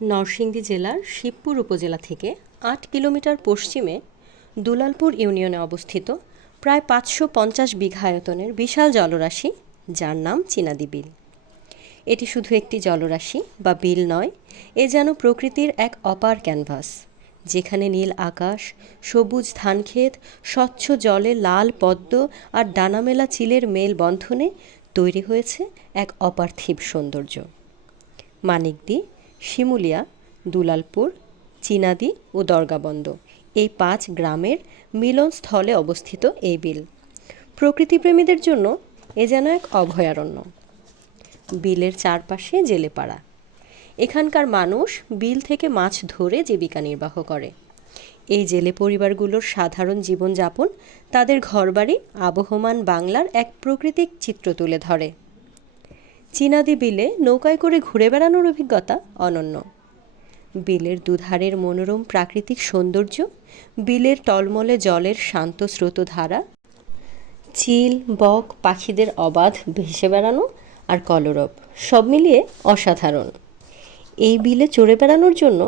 নরসিংদী জেলার শিবপুর উপজেলা থেকে ৮ কিলোমিটার পশ্চিমে দুলালপুর ইউনিয়নে অবস্থিত প্রায় ৫৫০ বিঘা আয়তনের বিশাল জলরাশি, যার নাম চীনাদি বিল। এটি শুধু একটি জলরাশি বা বিল নয়, এ যেন প্রকৃতির এক অপার ক্যানভাস, যেখানে নীল আকাশ, সবুজ ধানক্ষেত, স্বচ্ছ জলে লাল পদ্ম আর ডানামেলা চিলের মেলবন্ধনে তৈরি হয়েছে এক অপার্থিব সৌন্দর্য। মানিকদি, শিমুলিয়া, দুলালপুর, চীনাদি ও দরগাবন্দ এই ৫ গ্রামের মিলনস্থলে অবস্থিত এই বিল প্রকৃতিপ্রেমীদের জন্য এ যেন এক অভয়ারণ্য। বিলের চারপাশে জেলেপাড়া। এখানকার মানুষ বিল থেকে মাছ ধরে জীবিকা নির্বাহ করে। এই জেলে পরিবারগুলোর সাধারণ জীবনযাপন তাদের ঘরবাড়ি আবহমান বাংলার এক প্রাকৃতিক চিত্র তুলে ধরে। চীনাদি বিলে নৌকায় করে ঘুরে বেড়ানোর অভিজ্ঞতা অনন্য। বিলের দুধারের মনোরম প্রাকৃতিক সৌন্দর্য, বিলের টলমলে জলের শান্ত স্রোতধারা, চিল, বক পাখিদের অবাধ ভেসে বেড়ানো আর কলরব, সব মিলিয়ে অসাধারণ। এই বিলে চড়ে বেড়ানোর জন্য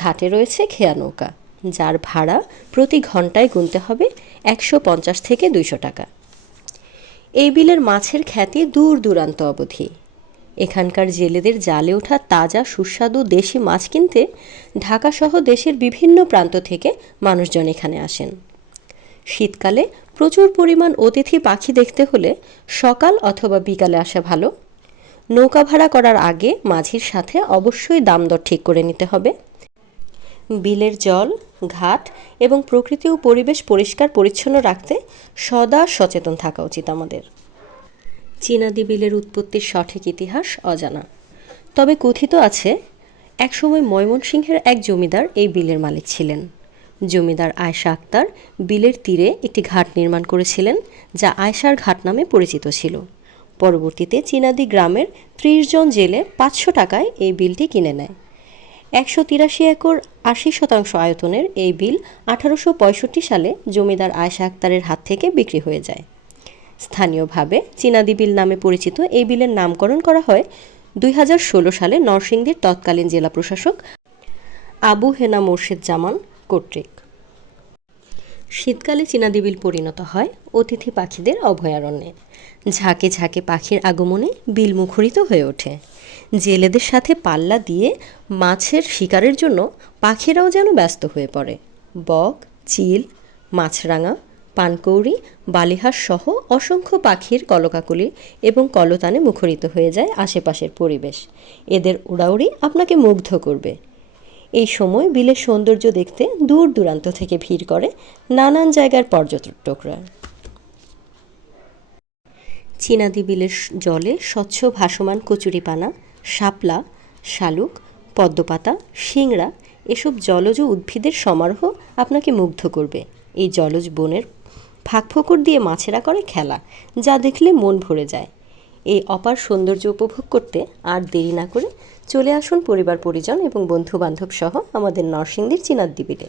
ঘাটে রয়েছে খেয়া নৌকা, যার ভাড়া প্রতি ঘন্টায় গুনতে হবে ১৫০ থেকে ২০০ টাকা। এই বিলের মাছের খ্যাতি দূর দূরান্ত অবধি। এখানকার জেলেদের জালে ওঠা তাজা সুস্বাদু দেশি মাছ কিনতে ঢাকাসহ দেশের বিভিন্ন প্রান্ত থেকে মানুষজন এখানে আসেন। শীতকালে প্রচুর পরিমাণ অতিথি পাখি দেখতে হলে সকাল অথবা বিকালে আসা ভালো। নৌকা ভাড়া করার আগে মাঝির সাথে অবশ্যই দাম দর ঠিক করে নিতে হবে। বিলের জল, ঘাট এবং প্রকৃতি ও পরিবেশ পরিষ্কার পরিচ্ছন্ন রাখতে সদা সচেতন থাকা উচিত আমাদের। চীনাদি বিলের উৎপত্তির সঠিক ইতিহাস অজানা, তবে কথিত আছে একসময় ময়মনসিংহের এক জমিদার এই বিলের মালিক ছিলেন। জমিদার আয়শা আক্তার বিলের তীরে একটি ঘাট নির্মাণ করেছিলেন, যা আয়শার ঘাট নামে পরিচিত ছিল। পরবর্তীতে চীনাদি গ্রামের ৩০ জন জেলে ৫০০ টাকায় এই বিলটি কিনে নেয়। ১৮৩ একর ৮০% আয়তনের এই বিল ১৮৬৫ সালে জমিদার আয়শা আক্তারের হাত থেকে বিক্রি হয়ে যায়। স্থানীয়ভাবে চীনাদি বিল নামে পরিচিত এই বিলের নামকরণ করা হয় ২০১৬ সালে নরসিংদীর তৎকালীন জেলা প্রশাসক আবু হেনা মোর্শেদ জামান কর্তৃক। শীতকালে চীনাদি বিল পরিণত হয় অতিথি পাখিদের অভয়ারণ্যে। ঝাঁকে ঝাঁকে পাখির আগমনে বিল মুখরিত হয়ে ওঠে। জেলেদের সাথে পাল্লা দিয়ে মাছের শিকারের জন্য পাখিরাও যেন ব্যস্ত হয়ে পড়ে। বক, চিল, মাছরাঙা, পানকৌড়ি, বালিহাঁস সহ অসংখ্য পাখির কলকাকলি এবং কলতানে মুখরিত হয়ে যায় আশেপাশের পরিবেশ। এদের উড়াউড়ি আপনাকে মুগ্ধ করবে। এই সময় বিলের সৌন্দর্য দেখতে দূর দূরান্ত থেকে ভিড় করে নানান জায়গার পর্যটকরা। চীনাদি বিলের জলে স্বচ্ছ ভাসমান কচুরিপানা, শাপলা, শালুক, পদ্মপাতা, শিংড়া এসব জলজ উদ্ভিদের সমারোহ আপনাকে মুগ্ধ করবে। এই জলজ বনের ফাঁকফোকর দিয়ে মাছেরা করে খেলা, যা দেখলে মন ভরে যায়। এই অপার সৌন্দর্য উপভোগ করতে আর দেরি না করে চলে আসুন পরিবার পরিজন এবং বন্ধু বান্ধব সহ আমাদের নরসিংদীর চীনাদি বিলে।